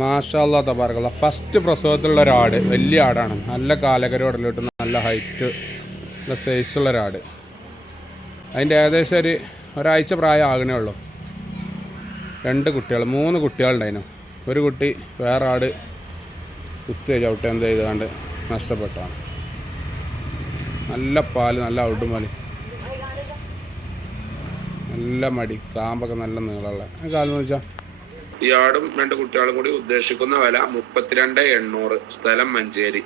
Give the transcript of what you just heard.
മാഷാല്ലാ തബാർക്കല്ല first പ്രസവത്തിലുള്ള ഒരാട് വലിയ ആടാണ്. നല്ല കാലകരോടിലോട്ട് നല്ല ഹൈറ്റ് നല്ല സൈസുള്ള ഒരാട് അതിന്റെ ഏകദേശം ഒരു ഒരാഴ്ച പ്രായം ആകണേ ഉള്ളൂ. രണ്ട് കുട്ടികൾ മൂന്ന് കുട്ടികളുണ്ടായിരുന്നു. ഒരു കുട്ടി വേറെ ആട് കുത്തി ചവിട്ട എന്ത് ചെയ്താണ്ട് നഷ്ടപ്പെട്ടാണ് നല്ല പാൽ നല്ല ഔട്ടുപാൽ നല്ല മടി കാമ്പൊക്കെ നല്ല നീളമുള്ള. കാലം വെച്ചാൽ ആടും രണ്ട് കുട്ടികളും കൂടി ഉദ്ദേശിക്കുന്ന വില മുപ്പത്തിരണ്ട് എണ്ണൂറ് സ്ഥലം മഞ്ചേരി.